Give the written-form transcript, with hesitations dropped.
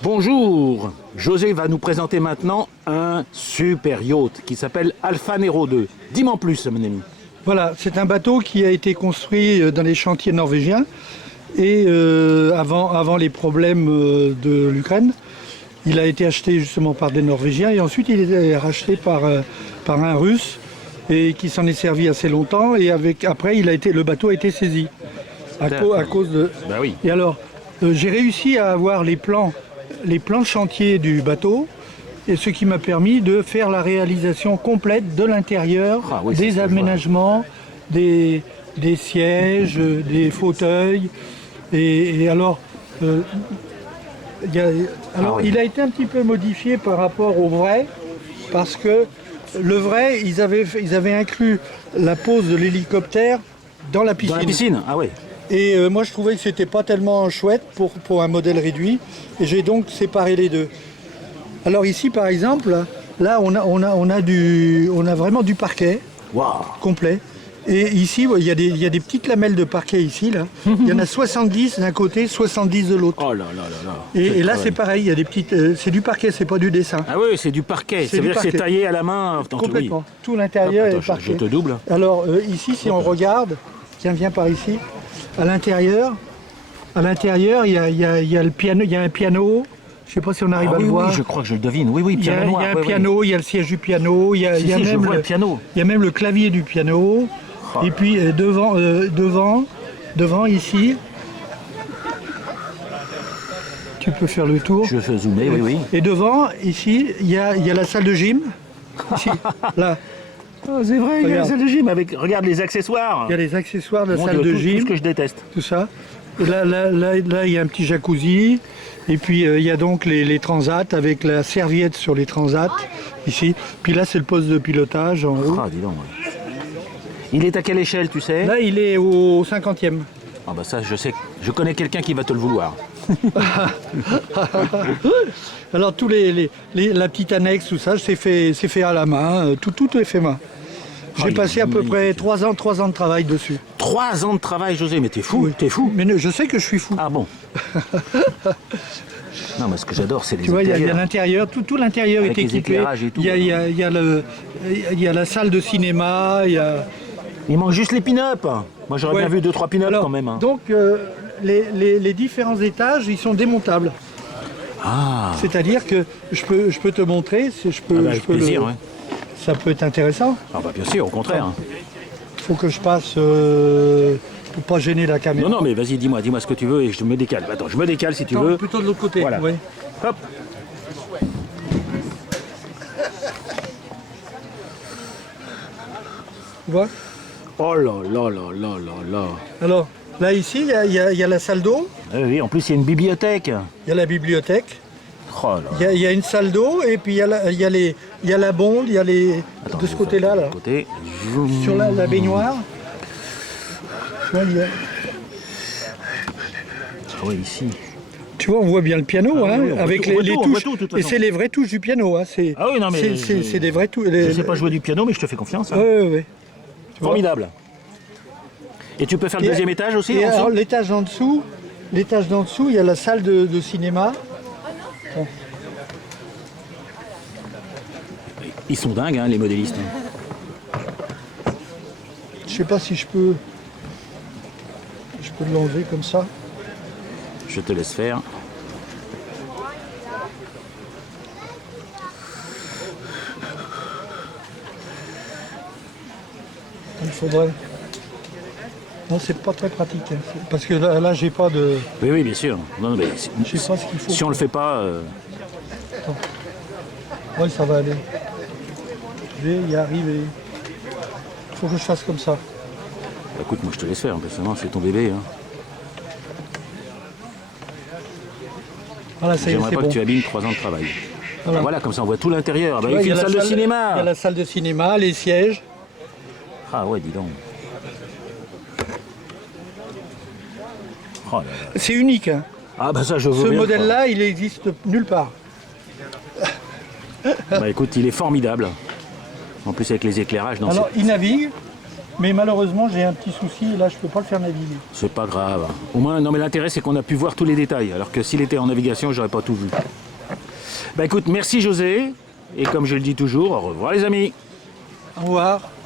Bonjour, José va nous présenter maintenant un super yacht qui s'appelle Alfa Nero 2. Dis-moi en plus, mon ami. Voilà, c'est un bateau qui a été construit dans les chantiers norvégiens et avant les problèmes de l'Ukraine. Il a été acheté justement par des Norvégiens et ensuite il est racheté par un Russe et qui s'en est servi assez longtemps et après le bateau a été saisi à cause de... Bah oui. Et alors, j'ai réussi à avoir les plans de chantier du bateau, et ce qui m'a permis de faire la réalisation complète de l'intérieur, des aménagements, des sièges, des fauteuils. Et alors, il a été un petit peu modifié par rapport au vrai, parce que le vrai, ils avaient inclus la pose de l'hélicoptère dans la piscine. Dans la piscine, ah oui. Et moi je trouvais que c'était pas tellement chouette pour un modèle réduit, et j'ai donc séparé les deux. Alors ici par exemple, là on a vraiment du parquet complet. Et ici il y a des petites lamelles de parquet ici là. Il y en a 70 d'un côté, 70 de l'autre. Oh là là là là. Et là c'est pareil, il y a des petites, c'est du parquet, c'est pas du dessin. Ah oui, c'est du parquet. Ça veut dire que c'est taillé à la main. Complètement. Tout l'intérieur est parquet. Je te double. Alors ici si on regarde, tiens viens par ici. À l'intérieur, il y a le piano, il y a un piano. Je ne sais pas si on arrive à le voir. Oui, je crois que je le devine. Oui, piano noir. Il y a un piano, il y a le siège du piano, il y a même le piano. Il y a même le clavier du piano. Et puis devant ici, tu peux faire le tour. Je fais zoomer, oui. Et devant ici, il y a la salle de gym. Ici, là. Oh, c'est vrai, il y a la salle de gym avec, regarde les accessoires. Il y a les accessoires de la salle de gym. Tout ce que je déteste. Tout ça. Et là, il y a un petit jacuzzi. Et puis, il y a donc les transats avec la serviette sur les transats, ici. Puis là, c'est le poste de pilotage en haut. Ah, dis donc. Il est à quelle échelle, tu sais? Là, il est au 50e. Ah bah ça, je sais. Je connais quelqu'un qui va te le vouloir. Alors, la petite annexe, tout ça, c'est fait à la main. Tout est fait main. J'ai passé à peu près 3 ans de travail dessus. 3 ans de travail, José, mais t'es fou, oui. T'es fou. Mais je sais que je suis fou. Ah bon. Non, mais ce que j'adore, c'est les tu vois, il y a l'intérieur, tout l'intérieur est équipé. Il y a la salle de cinéma, Il manque juste les pin-up. Moi, j'aurais bien vu 2-3 pin-up quand même. Hein. Donc, les différents étages, ils sont démontables. Ah. C'est-à-dire que je peux te montrer, si je peux, avec plaisir, ouais. Ça peut être intéressant. Ah bah bien sûr, au contraire. Il faut que je passe pour pas gêner la caméra. Non, mais vas-y, dis-moi ce que tu veux et je me décale. Attends, je me décale si tu veux. Plutôt de l'autre côté. Voilà. Oui. Hop. Tu vois? Oh là là là là là là. Alors, là ici, il y a la salle d'eau. Oui, en plus il y a une bibliothèque. Il y a la bibliothèque. Oh là. Il y a une salle d'eau et puis il y a la bonde, il y a les... Attends, de ce côté-là. Là. Côté. Sur la baignoire. Tu vois, Ah ouais, ici. Tu vois, on voit bien le piano, avec les touches. Et c'est les vraies touches du piano. Hein. Ah oui, non, mais c'est des vraies touches. Je ne sais pas jouer du piano, mais je te fais confiance. Hein. Oui. Formidable. Et tu peux faire le deuxième étage aussi? Et alors, l'étage d'en dessous, il y a la salle de cinéma. Bon. Ils sont dingues, hein, les modélistes. Je sais pas si je peux l'enlever comme ça. Je te laisse faire. Il faudrait... Non, c'est pas très pratique. Hein. Parce que là j'ai pas de... Oui, bien sûr. Non, mais je sais pas ce qu'il faut. Si on le fait pas... Oui, ça va aller. Je vais y arriver. Il faut que je fasse comme ça. Écoute, moi je te laisse faire, parce que c'est ton bébé. Hein. Voilà, j'aimerais pas que tu abîmes 3 ans de travail. Voilà, comme ça on voit tout l'intérieur. Bah, il y a une salle de cinéma. Il y a la salle de cinéma, les sièges. Ah ouais, dis donc. Oh là là. C'est unique. Hein. Ah bah ça je veux Ce bien. modèle-là, il n'existe nulle part. Bah écoute, il est formidable. En plus avec les éclairages dans Alors, il navigue. Mais malheureusement, j'ai un petit souci et là, je ne peux pas le faire naviguer. C'est pas grave. Au moins, non mais l'intérêt c'est qu'on a pu voir tous les détails. Alors que s'il était en navigation, j'aurais pas tout vu. Bah écoute, merci José. Et comme je le dis toujours, au revoir les amis. Au revoir.